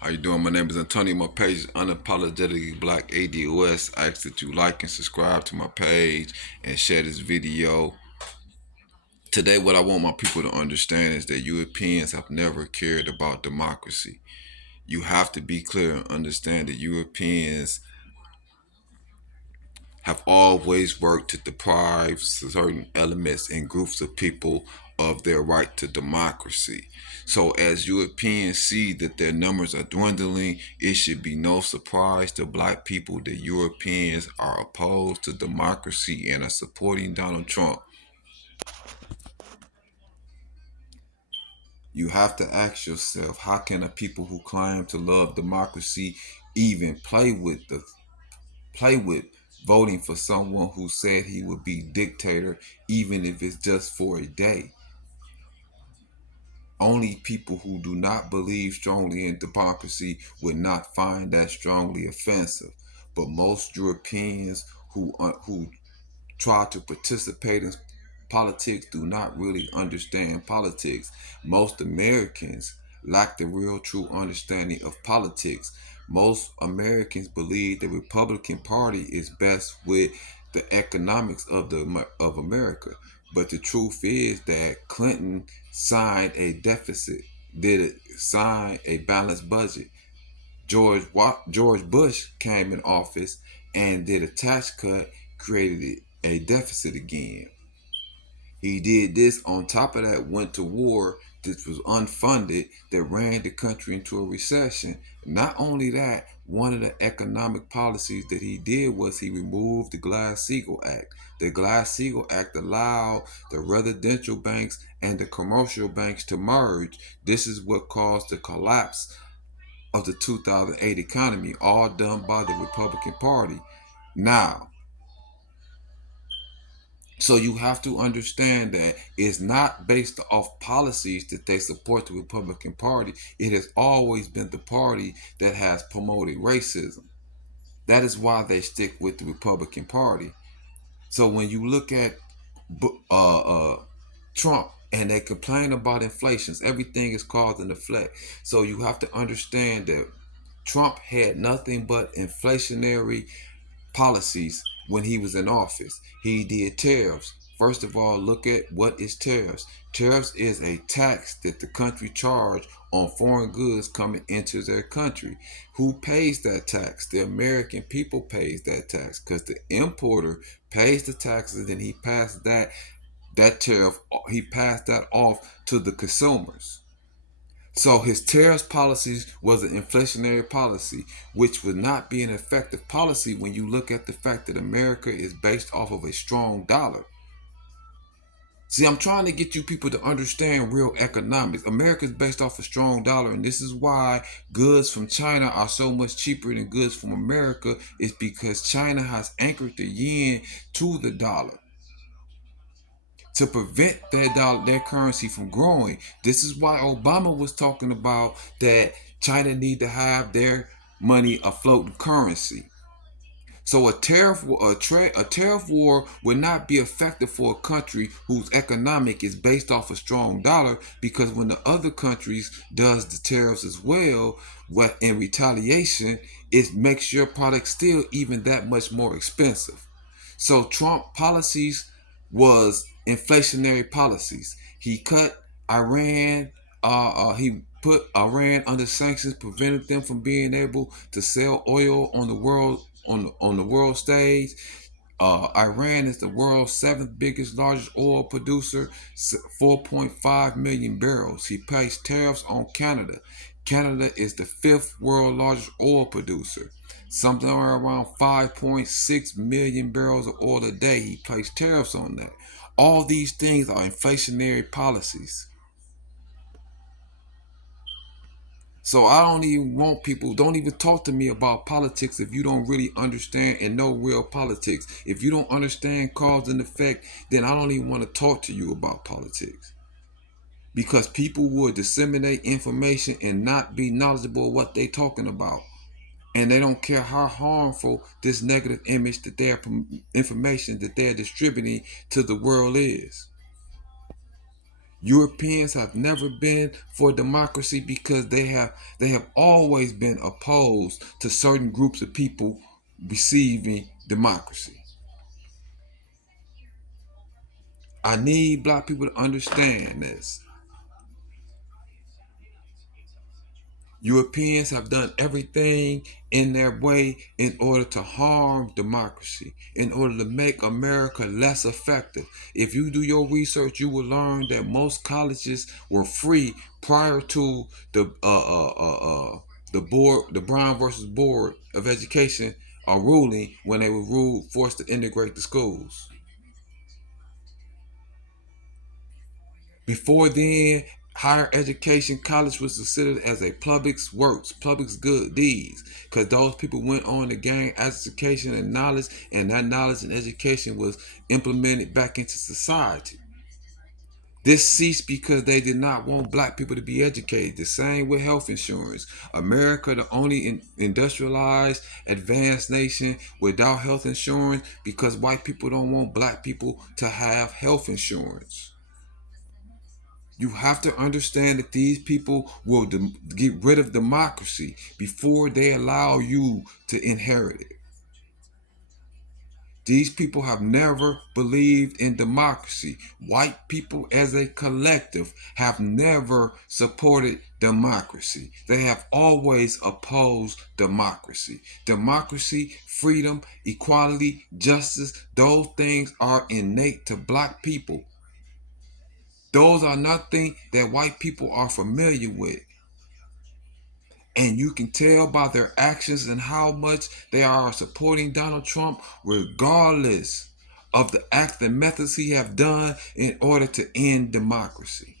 How you doing? My name is Antonio. My page is Unapologetically Black ADOS. I ask that you like and subscribe to my page and share this video. Today, what I want my people to understand is that Europeans have never cared about democracy. You have to be clear and understand that Europeans have always worked to deprive certain elements and groups of people of their right to democracy. So, as Europeans see that their numbers are dwindling, it should be no surprise to black people that Europeans are opposed to democracy and are supporting Donald Trump. You have to ask yourself, how can a people who claim to love democracy even play with voting for someone who said he would be dictator, even if it's just for a day? Only people who do not believe strongly in democracy would not find that strongly offensive. But most Europeans who try to participate in politics do not really understand politics. Most Americans lack the real true understanding of politics. Most Americans believe the Republican Party is best with the economics of America. But the truth is that Clinton signed a deficit, sign a balanced budget. George Bush came in office and did a tax cut, created a deficit again. He did this on top of that, went to war that was unfunded, that ran the country into a recession. Not only that, one of the economic policies that he did was he removed the Glass-Steagall Act. The Glass-Steagall Act allowed the residential banks and the commercial banks to merge. This is what caused the collapse of the 2008 economy, all done by the Republican Party. Now, so you have to understand that it's not based off policies that they support the Republican Party. It has always been the party that has promoted racism. That is why they stick with the Republican Party. So when you look at uh, uh, Trump and they complain about inflations, everything is caused in the flex. So you have to understand that Trump had nothing but inflationary policies when he was in office. He did tariffs. First of all, look at what is tariffs. Tariffs is a tax that the country charge on foreign goods coming into their country. Who pays that tax? The American people pays that tax because the importer pays the taxes and he passed that tariff, he passed that off to the consumers. So his tariff policies was an inflationary policy, which would not be an effective policy when you look at the fact that America is based off of a strong dollar. See, I'm trying to get you people to understand real economics. America is based off a strong dollar, and this is why goods from China are so much cheaper than goods from America, is because China has anchored the yen to the dollar to prevent their currency from growing. This is why Obama was talking about that China need to have their money a floating currency. So a tariff war would not be effective for a country whose economic is based off a strong dollar, because when the other countries does the tariffs as well, what in retaliation, it makes your product still even that much more expensive. So Trump policies was inflationary policies. He cut Iran. He put Iran under sanctions, prevented them from being able to sell oil on the world stage. Iran is the world's seventh biggest, largest oil producer, 4.5 million barrels. He pays tariffs on Canada. Canada is the fifth world largest oil producer, something around 5.6 million barrels of oil a day. He placed tariffs on that. All these things are inflationary policies. So I don't even want people, don't even talk to me about politics if you don't really understand and know real politics. If you don't understand cause and effect, then I don't even want to talk to you about politics. Because people will disseminate information and not be knowledgeable of what they're talking about. And they don't care how harmful this negative image that their information that they're distributing to the world is. Europeans have never been for democracy because they have always been opposed to certain groups of people receiving democracy. I need black people to understand this. Europeans have done everything in their way in order to harm democracy, in order to make America less effective. If you do your research, you will learn that most colleges were free prior to the Brown versus Board of Education ruling when they were forced to integrate the schools. Before then, higher education, college was considered as a public's works, public's good deeds, because those people went on to gain education and knowledge, and that knowledge and education was implemented back into society. This ceased because they did not want black people to be educated. The same with health insurance. America, the only industrialized, advanced nation without health insurance because white people don't want black people to have health insurance. You have to understand that these people will get rid of democracy before they allow you to inherit it. These people have never believed in democracy. White people as a collective have never supported democracy. They have always opposed democracy. Democracy, freedom, equality, justice, those things are innate to black people. Those are nothing that white people are familiar with. And you can tell by their actions and how much they are supporting Donald Trump, regardless of the acts and methods he have done in order to end democracy.